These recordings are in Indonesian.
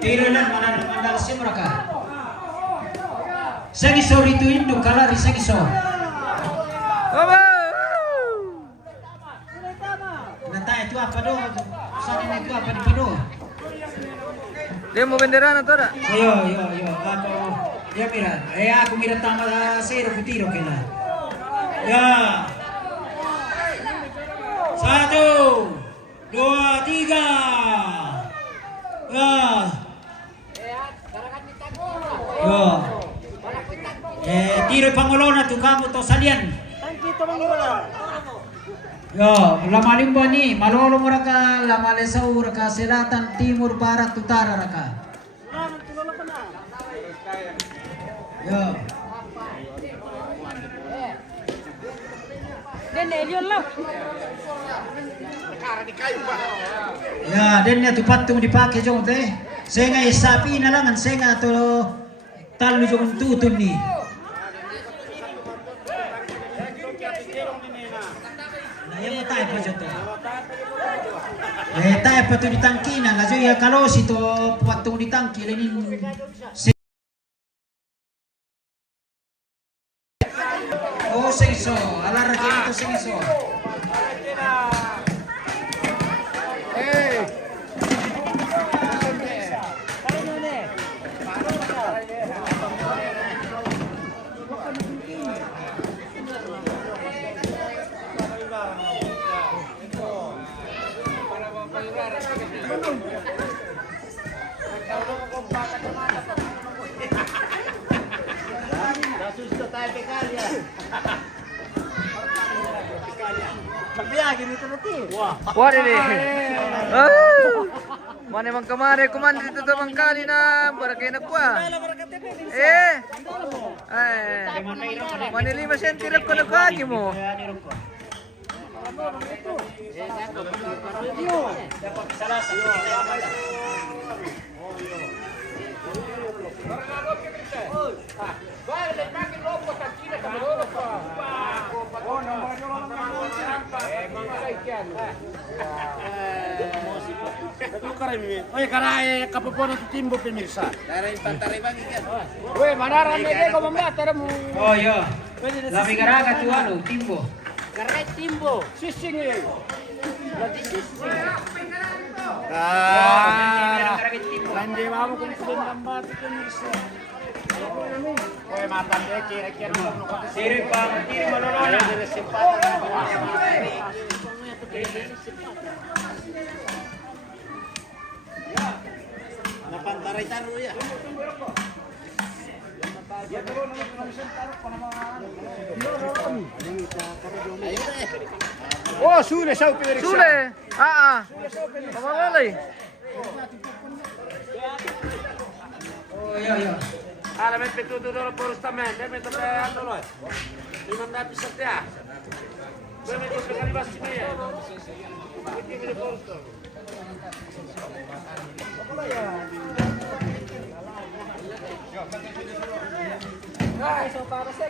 Tiro lang mandal si mereka. Segiso itu induk kalari segiso. Nanti itu apa do? Sana itu apa di pido? Dia mau benderan atau ada? Yo. Aku ya mira. Aku mira tambah zero tiro kena. Ya. 1, 2, 3. Ya. Yo. Tiro pangolona tu kamu to salian. Yo, lama limba ni, malolo mereka, lama lesau mereka, selatan, timur, barat, utara mereka. Yo. Ya, dennya tu patung dipakai jong teh. Senga sapi nalangan senga atau talu jong tutun ni. Yang tayo pa dito. Tayo pa ito di tangki na. Laso ya kalau sito patong di tangki lenin. Oh sengiso, alara kito sengiso. Wah ini. Mana emang kemarin kuman dito bang kali na barakay na kuha. Mana 5 senti lang ko nagkagi mo. Oye, caray, kapupon at timbo pemirsa. Weh, mana rame dia kau membaca mu? Oh yo. Lami garaga tu anu timbo. Karet timbo. Sising ya. Landi mamu kung sudah lambat pemirsa. Oye, makan dia kira-kira Siri pa, tiri malolona. Napantaray taro ya. Oh, sule sa pemirsa. Sule. Kamalay. Oh yo. Ala may petudo do por justamente, may tape ando loy. Di manda pisat ya. May ko sa kanibas niya. Hindi mo por sto. So para sa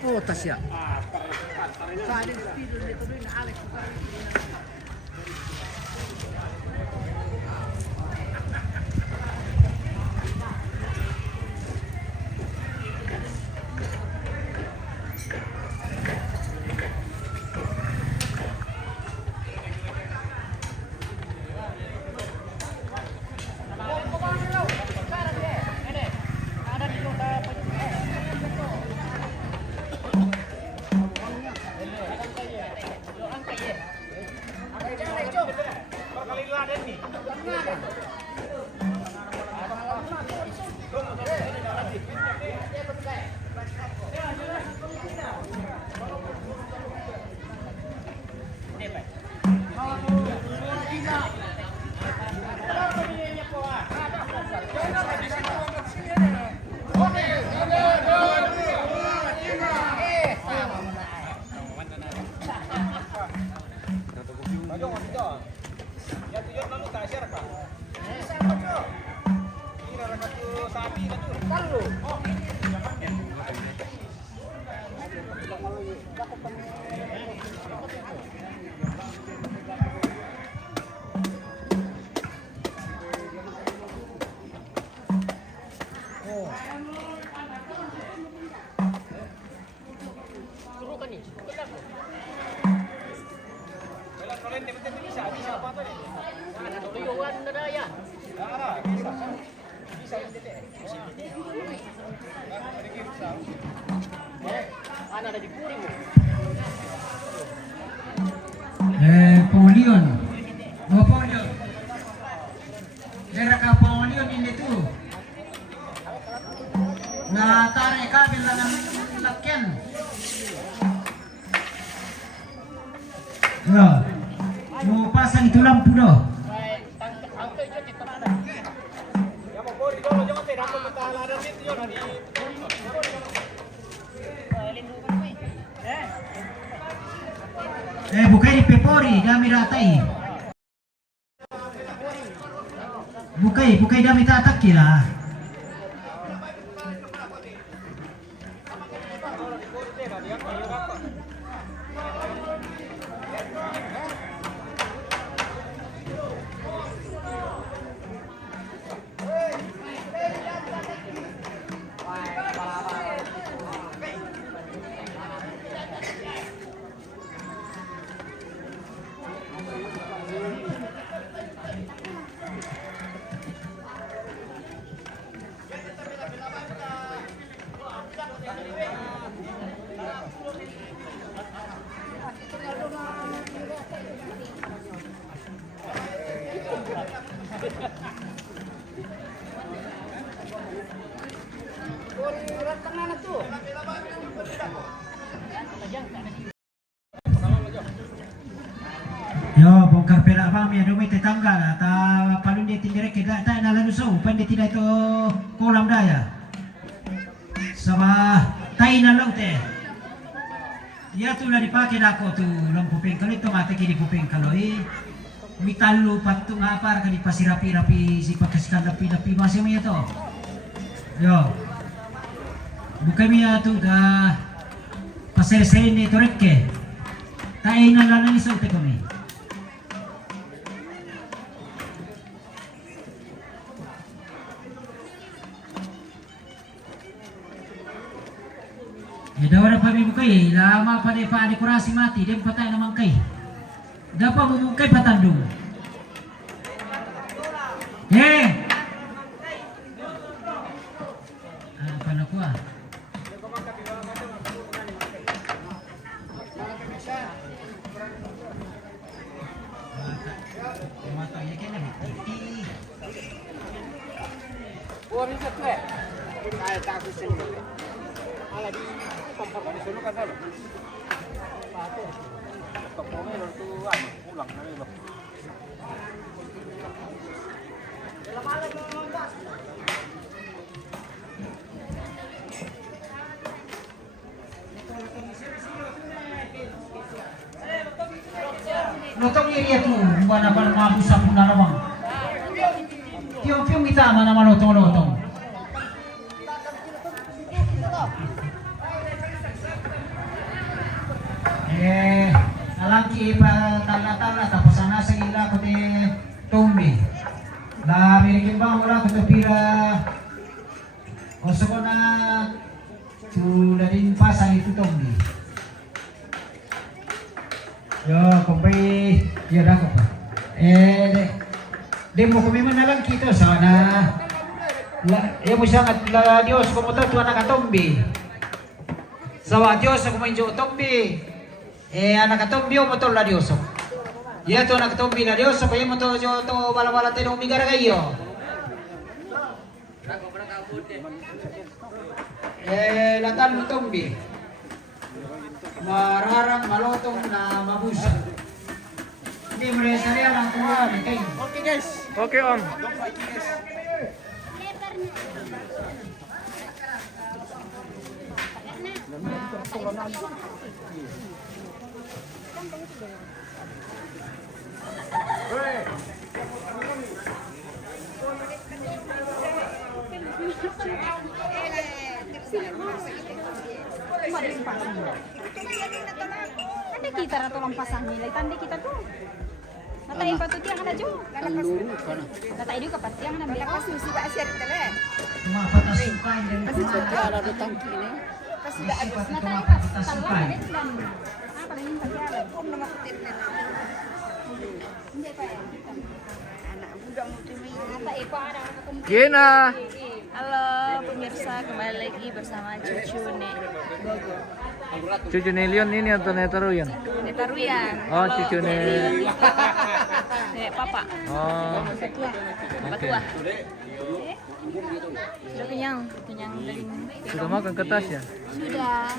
puta siya. Polion. Oh, Polion. Daerah ka Polion ini tuh. Na tarik kabel dengan lakyan. Ya. Mau pasang itu lampu doh. Bukai di pepori, dami ratai. Bukai dami tatak kira. Yo, bongkar perak bang, ya domi tetangga lah. Ta palun dia tindirek kita tak nak lalu sau, pan dia tidak itu kolam daya. Sama tai na laut teh. Ya tu lah dipakai dako tu lampu pengkal itu mati kini pupeng kaloi. Mitalu patung apa kan di pasir rapi-rapi si pakaskan rapi-rapi masih punya tu. Yo. Bukan punya tu dah pasir seni torek ke. Tai na lalu ni sau teh kami. Ya dapat kami bukai lama pada dekorasi mati dia patay naman kay. Dapat memungkai patandung. Apa nak kuah? Mata ya kena titi. Oh, ini satu eh. Ay, tak bisa ni. Ala di kompor di sana kan salo. Pato. Kompornya lo tu ulang nari lo. Lotong dia tu, bukan apa mabuk sapu narawang. Tiong-tiong kita mana mana lotong-lotong. Alangki pa tala-tala tapos sana sa ila ko te tumbi. La milikin bang wala ko te pila. Oso ko na tuladin pa sa itu tumbi. Yo, kumpay, yo dah ko pa. Demo kami manalang kita sana. Ya mo sangat la Dios ko mo to anak katumbi. Sawa Dios ko mainjo tumbi. Anak katumbi mo to la Dios. Ya to anak katumbi la Dios ko mo to jo to bala-bala te no migara kayo. Latan mo tumbi. Mararang malotong na mabusa. Hindi mo rin sariya lang kuha. Okay guys. Okay om. Ada kita rato lampasan nilai tanda kita tuh. Natain pa tuh tiang ada jo. Natain juga pasti yang nambah pas susi pak asyik tele. Tumapat na sukay. Kasi Tumapat ada do tangki ni. Kasi da na natain tumapat pas na talang sukay. ni dan. Apa rin pagyalan? Kung namakutin na na. Hindi pa yan. Anak muda mo tumay. Natain pa ada Gina. Halo pemirsa, kembali lagi bersama Cucu Nek Gogo. Cucu Nelion ini atau Netaruyan? Netaruyan. Oh, cucu Nelion. Nek papa. Oh, Patua. Sudah kenyang, kenyang dari. sudah makan kertas ya? Sudah.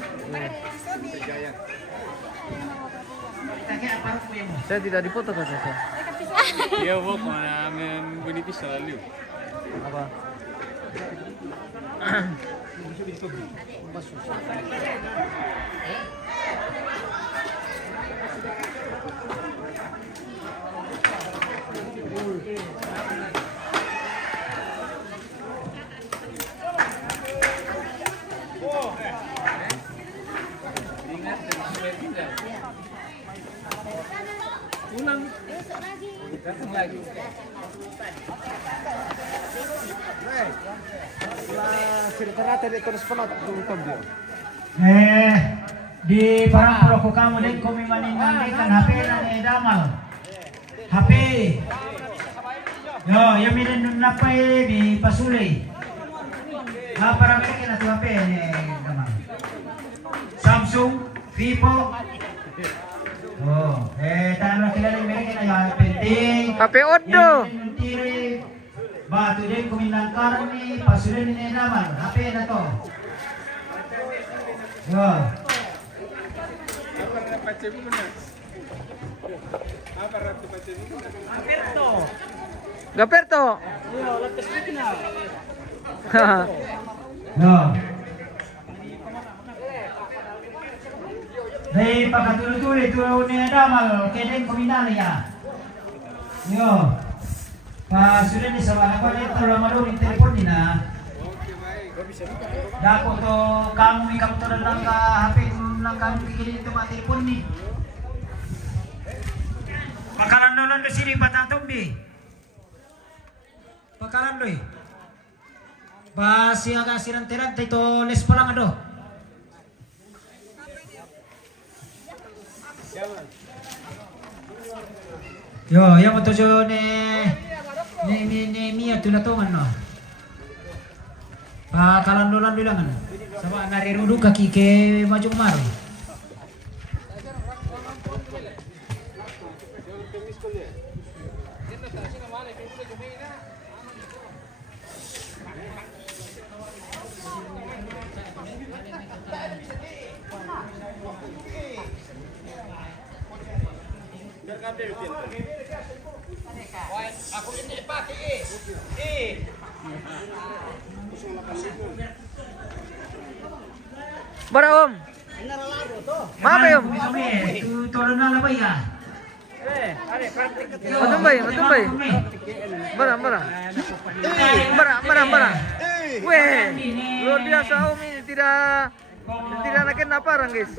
Saya tidak dipoto kata saya. Dia mau mana meniti selalu. Apa? Di parang pulo ko kamo din kung may maninandikan HP na ni Damal. HP. Yo, yung minunapay di pasulay. Parang may kinatu HP ni Damal. Samsung, Vivo. Oh, tayo na kilala yung meron kinaya penting. HP Oddo. Batu din kuminangkaran ni pasulay ni Damal. HP na to. Yo. Gaperto. No. Dari pagkatuloy-tuloy, tuloy ni Damal, kaya kuminali ya. Yo. Sudah ni sa mga kwalit, tulong maluring telepon ni na. Dako to, kamu ikaw to lang ka, hapit lang kamu kikilin ito mga telepon ni. Pakalandolan do sini patatombi. Pakalandoy. Basi aga sirante-rante ito les pa lang ado. Yo, yang mo to jo ni Mia tulatongan no. Pakalandolan do lang ano. Sama narirudo kaki ke majong maro. Bara om. Maaf om. Tolong na labay ya. Matumbay, matumbay. Bara, bara. Bara. Weh, luar biasa om ini tidak nak kena parang guys.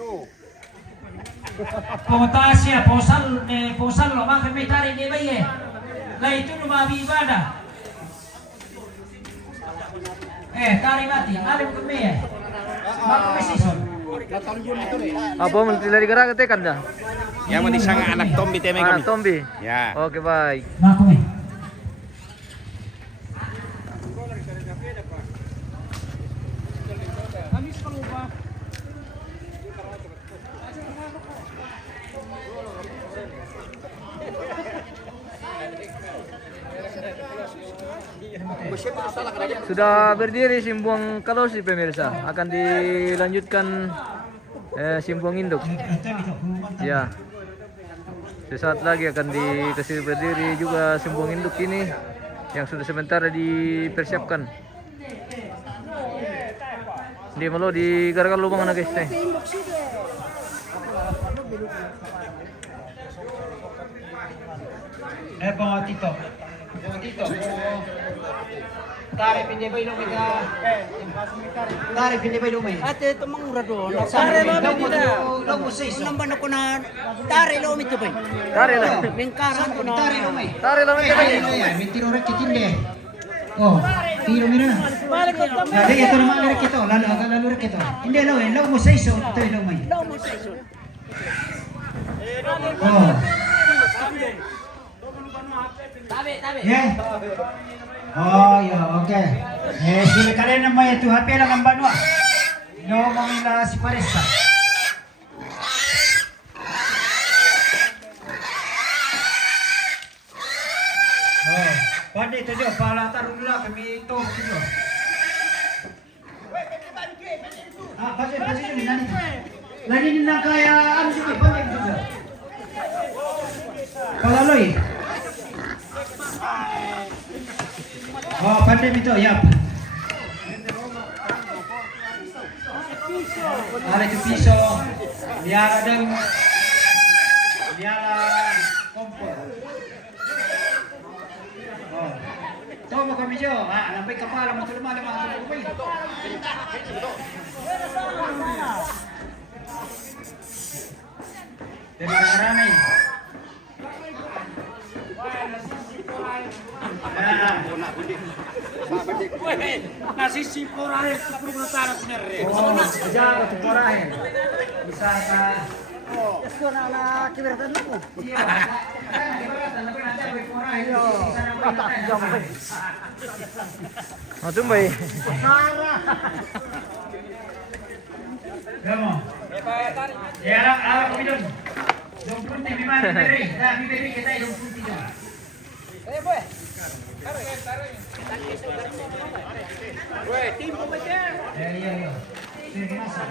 Potasya, posal lo makan may tarik ni baye. Lah itu lumabi ibadah. Tarik mati, alim kami ya. Bago may season. Apa menteri dari gerak ketekan dah? Yang mau disangka anak Tombi teme Anak kami. Tombi. Ya. Oke baik. Bago may. Sudah berdiri Simbuang Kalosi pemirsa. Akan dilanjutkan Simbuang Induk. Ya. Sesaat lagi akan dikasih berdiri juga Simbuang Induk ini yang sudah sementara dipersiapkan. Di malu digarkan lubang na guys. Tito. Tarik pindah bayi lo kita. Tarik pindah bayi lo may. Ate, ito mangura doon. Tare lo mo seis. Naman ako na tari lo ito ba? Tari lang. Lingkaran ko na. Tarik lo may. Tari lang ito. Tarik lo yan. May tiro rin kitinde. Oh, tiro mira. Jadi ito naman rin kito. Lalo rin kito. Hindi lo eh. Lo mo seis. Ito lo may. Lo mo sa iso. Oh. Tabi. Yeah. Oh, yeah, okay. Sila ka rin naman ito. Happy lang ang banwa. No, mamila si Paresa. Oh, pwede ito dyan. Palatan nila kami ito. Pwede yun. Lanin na kaya, ano siya? Pwede ito dyan. Palaloy. Oh, pandai itu, ya. Ada itu pisau, biar ada, biar kompor. Oh, tahu mau kami jo? Nampai kepala mau terima kupai. Ramai. Nasi simpurahe sa prunatara ko nere. Oh, aja tu porahe. Bisa ka. Ito na kibertan mo. Iya. Tapi nanti aku porahe. Macam baik. Kamu. Ya, ala minum. Dong punti bimani beri. Dah biberi kita dong punti dong. Iya. Sini masuk.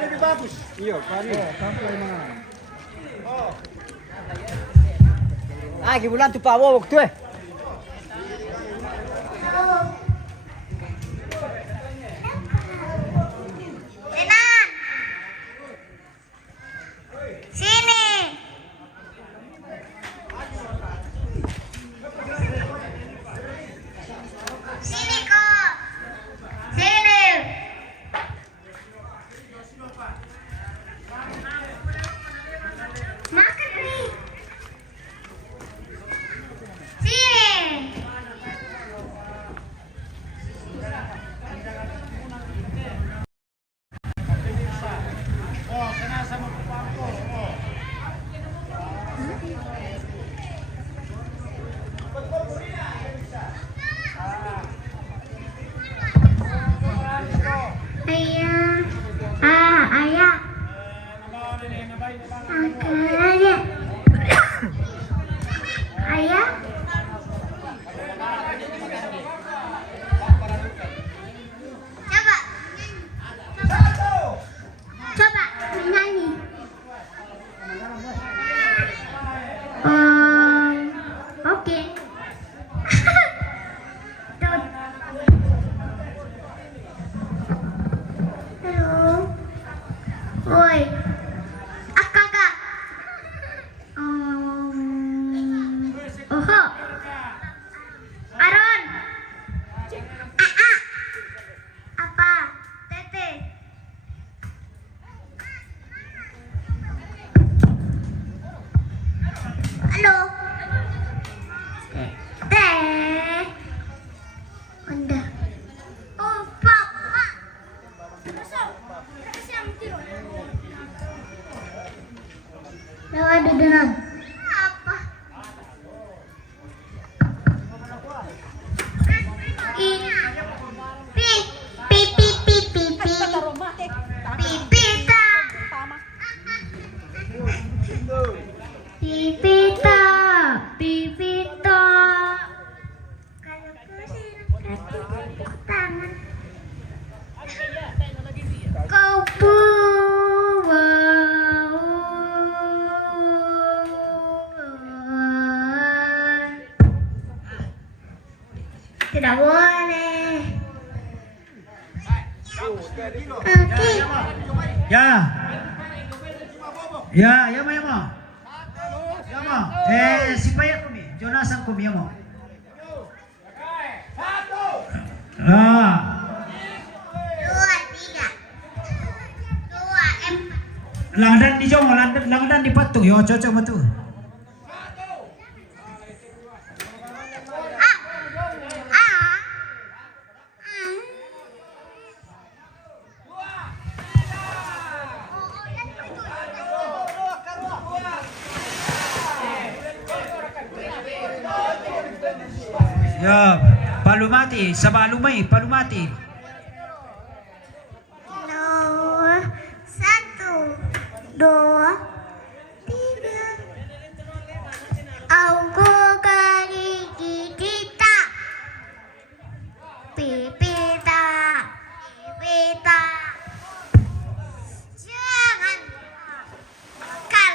Lebih bagus. Iya, kali. Gibulan tu pawo waktu Tidak boleh. Oke. Ya. Ya, ya ma. Ya ma. Si Payat kumi, Jonathan kumi mo. Ah. 2, 3. 2, 4. Langdan di Jongo, langdan di Patu, yo cocok betul. Ya, palu mati, sabalumay, palu mati. 2, 1, 2, 3. Aku kali kita. Pipita. Pipita. Jangan. Kal.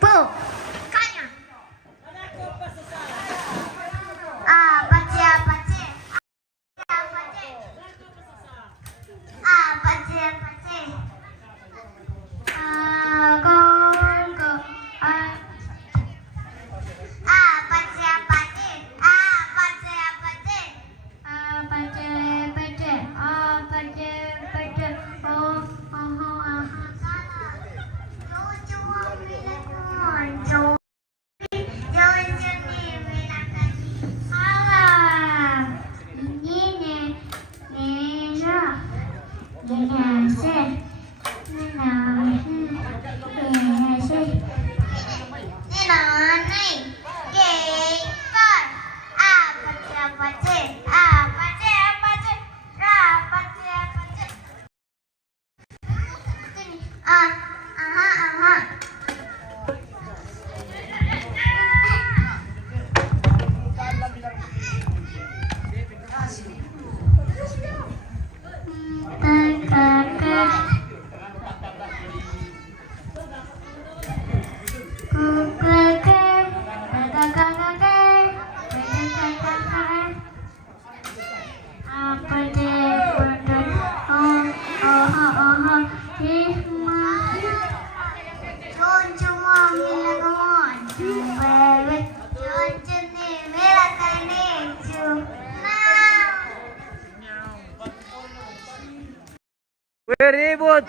Bu. Kanya. Apa sih? Apa sih? Apa sih? Apa sih? Apa sih? Aku apa sih? Apa sih? Apa sih? Apa sih? Apa sih? Apa sih? Apa sih? Apa sih? Oh, salah. Lucu bilang jangan sedih bilang salah. Ini Nera. Ribut.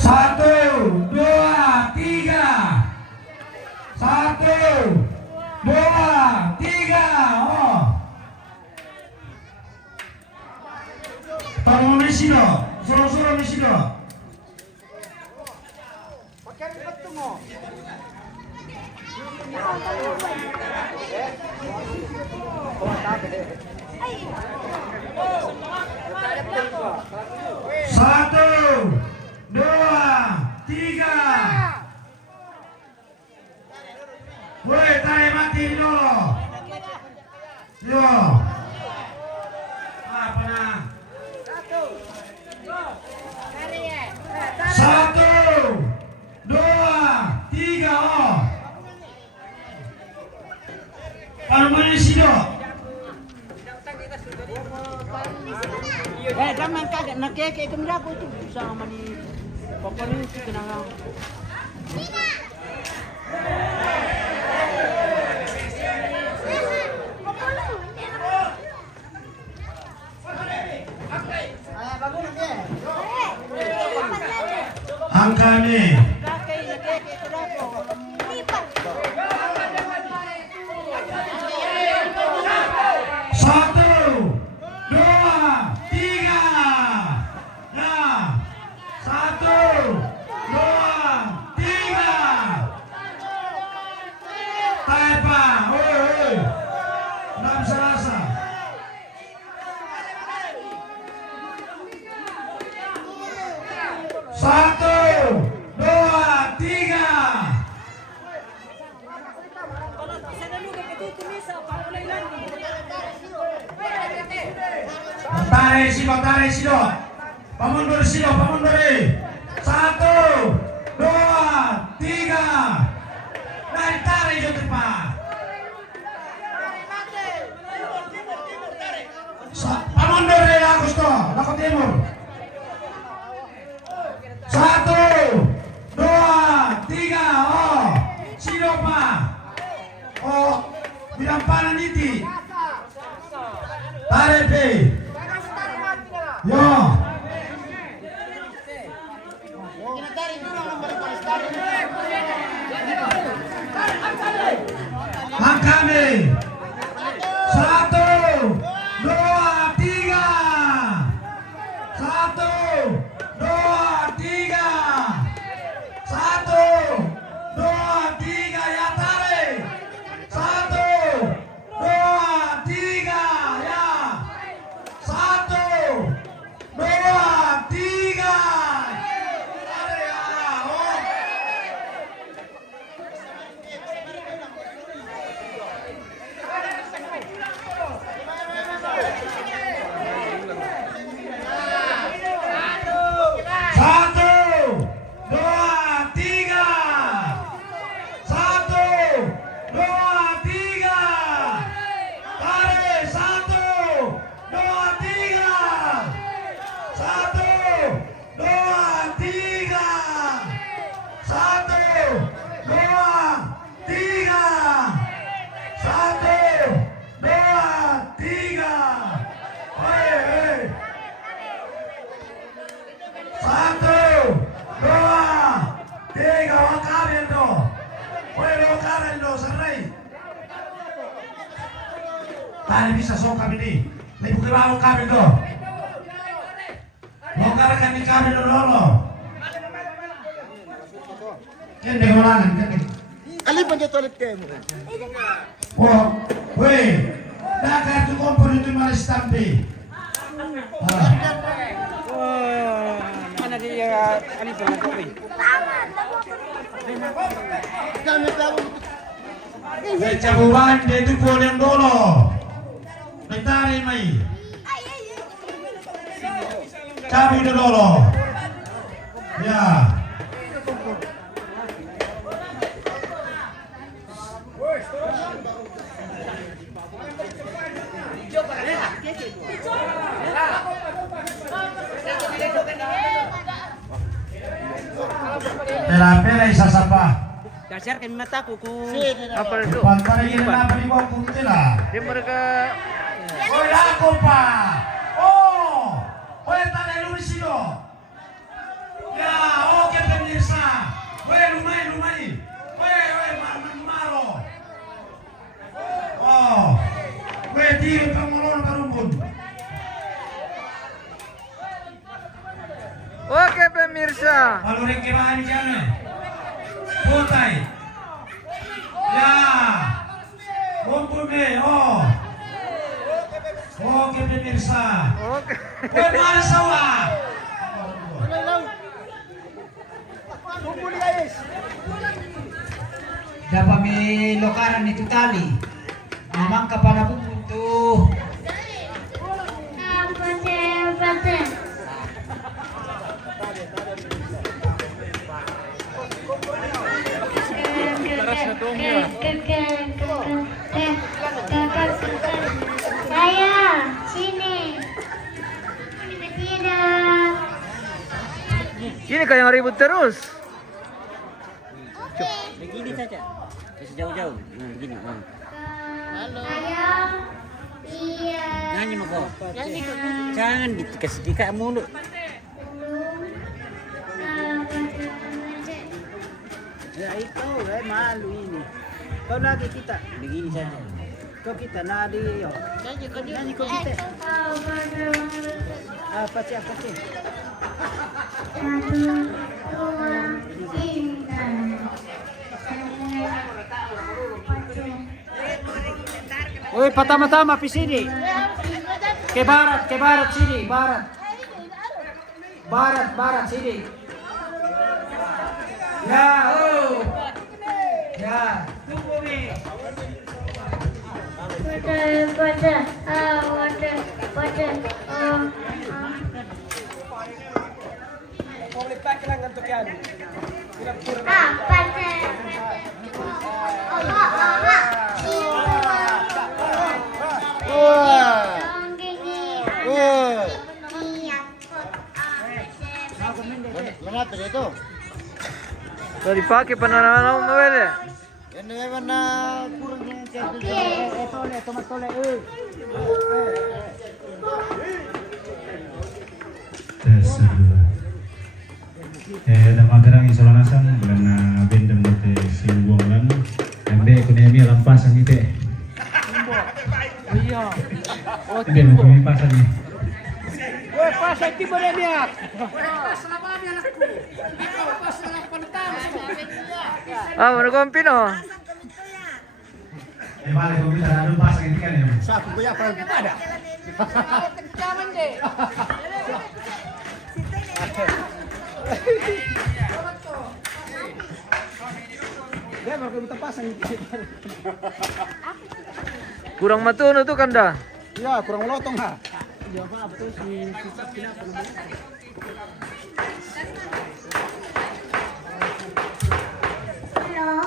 Satu, dua, tiga. Satu, dua, tiga. Oh. Tolong Mishiro, suruh Mishiro. Satu, dua, tiga. Woi, tarik mati dulu. Yo. Apa nah? Satu, dua, tiga. Oh. Paruman sido. Jangan kaget nak keke itu berapa itu sama ni pokoknya itu kenangan. Angka ni. Satu, dua, tiga. Ya. Satu, dua, tiga. Taipa, oi. Enam Selasa. Satu, dua, tiga. Tarik silo. Pamundur silo. Satu, dua, tiga. Dari tarik jo tepat. Pamundur Agusto, Lako Timur. Satu, dua, tiga. Oh, silo pa. Oh, bilang panan iti. Tarik pe. Yo. Angkame. Satu, dua, tiga. Satu, dua, tiga. Satu, dua, tiga. Ya tarik. Satu, dua, tiga. Ya. Satu, dua, tiga. Tarik ya. Oh. Satu, dua, tiga. Satu, dua, tiga. Tarik. Satu, dua, tiga. Satu, dua, tiga. Satu, dua, tiga. Satu, dua, tiga. Hei. Satu, dua, tiga. Wakarin do. Woi, wakarin do. Serai. Tadi bisa sokap ini. Lebu ke bawah kami do. Wakaran di kami do dolo. Kende ulangan kende. Kali pun jatuh kamu. Oh, woi. Dagar tu kompor itu malah stampi. Mana dia kali pun kopi. Cabuban dia itu yang dolo. Mentari mai. Cabu itu dolo. Ya. Pela isa sapa. Dasar kan mataku ku. Apa itu? Pantara ini apa di bawah kutila. Dia mereka Oi aku pa. Oh, oi tane lu di sini. Ya, oke pemirsa. Oi lumai. Oi maro. Oh, oi tiri pengulon barumpun. Oke pemirsa. Kalau rekeman jana. Putai. Ya. Kumpul me. Oh. Oke pemirsa. Oke. Pemain sawah. Dapat melokaran itu tali. Memang kepada butuh. Pate. Saya sini. Tidak. Sini kau yang ribut terus. Begini saja. Sejauh-jauh. Begini. Saya iya. Nyanyi mau kau. Jangan dikasih dikak mulu. Ya itu malu ini. Kau lagi kita. Begini saja. Kau kita nadi yo. Nyanyi kau kita. Apa sih? Satu, dua, tiga. Oi, pertama-tama di sini. Ke barat sini, barat. Barat sini. Ya, oh. Ya, tunggu nih. Pada. Kalau dipakai panangan mau beda. Da magarang isolanasan karena bendem dote simbuang lan ende ekonomi lampasan ite. Iya. Oh, Ende ekonomi pasan ni. Woi, pasai tiba dia. Ah, mana kau pino? Balik ko kita ada pasan ite kan ya. Satu banyak perang kita ada. Dia baru kita pasang itu. Kurang matuno tuh kan dah. Ya, kurang lotong ha. Ya, apa tuh si kenapa namanya? Halo.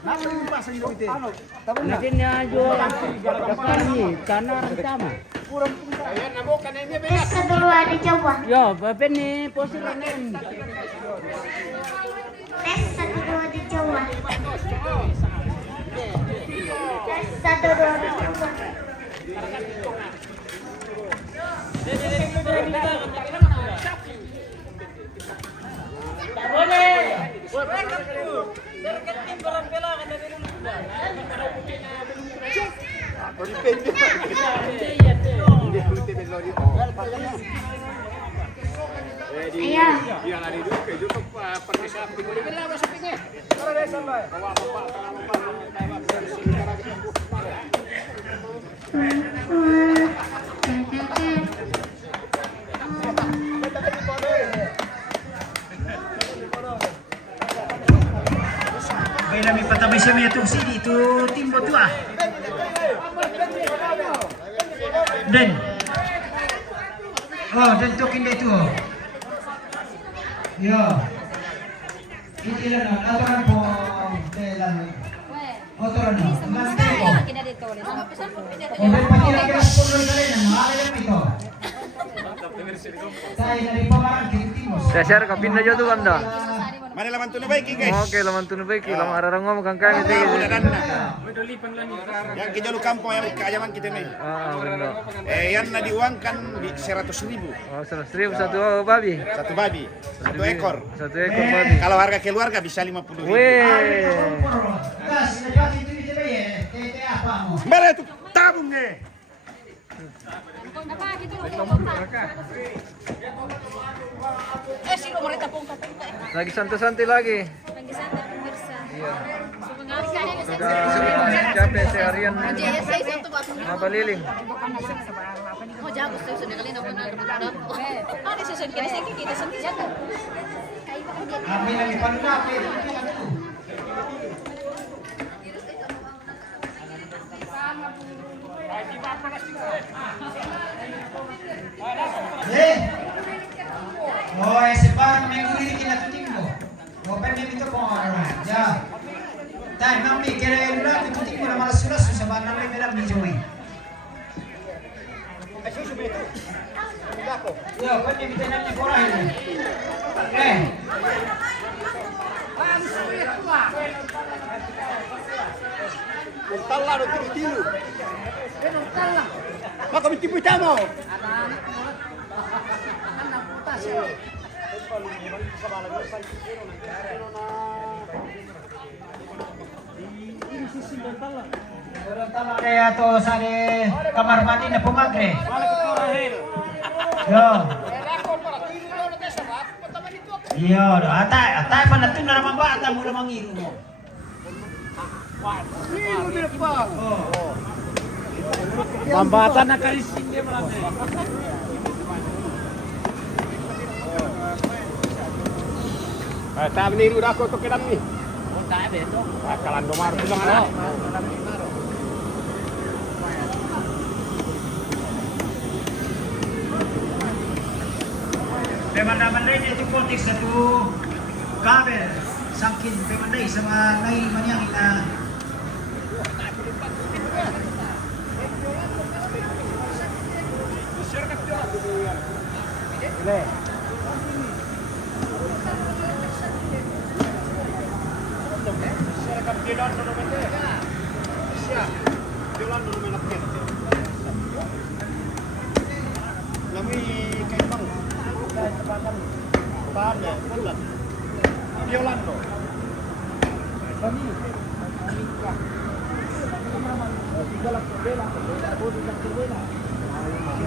Kenapa ini pasang itu? Nantinya jual depan ni, tanah pertama. Tes kedua dicoba. Ya, bapak ni posisi ni. Tes satu dua dicoba. Tes satu dua dicoba. Baiklah, mi patah besi mi tu sini tu timbo tu ah. Den. Oh, den tokin dia tu. Ya. Ini lah nak aturan po dalam aturan ni. Nanti ko. Oh, den pakira-kira 10 kali na mahal ito. Saya dari pamarang Timos. Saya share kau pindah jauh tu kan dah. Mana laman tu baik guys. Oke, laman tunu baik, laman arang ngomong kangkang itu. Yang ke jalur kampung yang keayaman kita ni. Ah, benar. Yang nak diuangkan 100.000. Oh, 100.000 satu babi. Satu babi, satu ekor. Satu ekor babi. Kalau harga keluarga bisa 50.000. Weh. Gas, lepas itu kita bayar. Tete apa mo? Mana tu tabung ni? Lagi santai-santai lagi. Lagi santai pemirsa. Iya. Sebenarnya Sudah capek seharian ngabaliling. Oh, jago susun kali na benar. Ano susun kini sih kita sendiri jago. Kami lagi panunapi. Oh, sepan minggu ini kita tutinggo. Open dito po orang. Ya. Tay, mami kira ila tutinggo na malas sulas sepan namin bilang video ini. Yo, pwede kita natin korahin. Tala do tiru-tiru. Tala. Maka mitipu tamo. Kaya to sa kamar mandi na pumagre. Yo. Yo, atay pa natin na naman ba? Atay mo naman ngiro mo. Pambatan na karisin niya marami. Tabi ni Ruda ko to kilam ni. Kalan domar bilang ana. Pemanday itu kontek satu kabel sangkin pemandai sama nai manyang ina.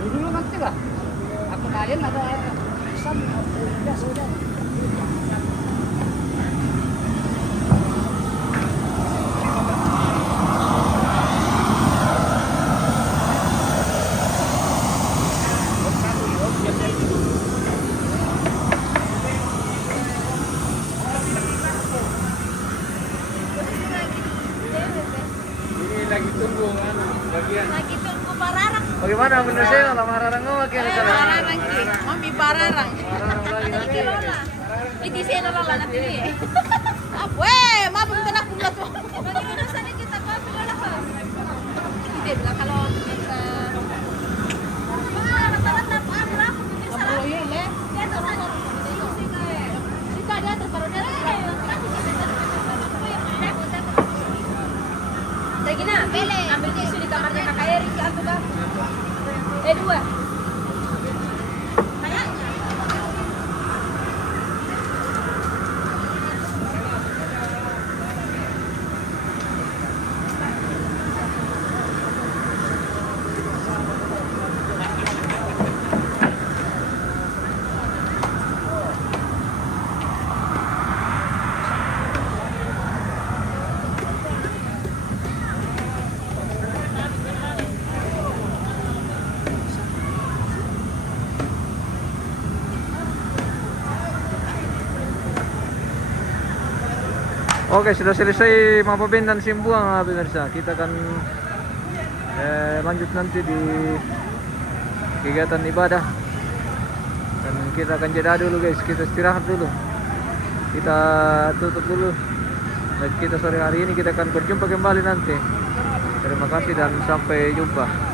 Dulu nanti lah. Aku kalian ada pesan ya sudah. Lagi tunggu pararang. Bagaimana menurut saya kalau mararang mau makin Pararang ki. Mami pararang. lagi. Iti saya nolak nanti ni. Apa? Mabuk kita nak pulang tu. Bagaimana sana kita kau pulang apa? Tidak bilang kalau kita. Rata-rata berapa? Kalau ye le. Dia tu mana? Jika dia tu baru dia. Regina, ambil tisu di kamarnya kakak Eri, aku dah. Dua. Oke, sudah selesai Mapopin dan Simbuang pemirsa. Kita akan lanjut nanti di kegiatan ibadah. Dan kita akan jeda dulu guys, kita istirahat dulu. Kita tutup dulu. Dan kita sore hari ini kita akan berjumpa kembali nanti. Terima kasih dan sampai jumpa.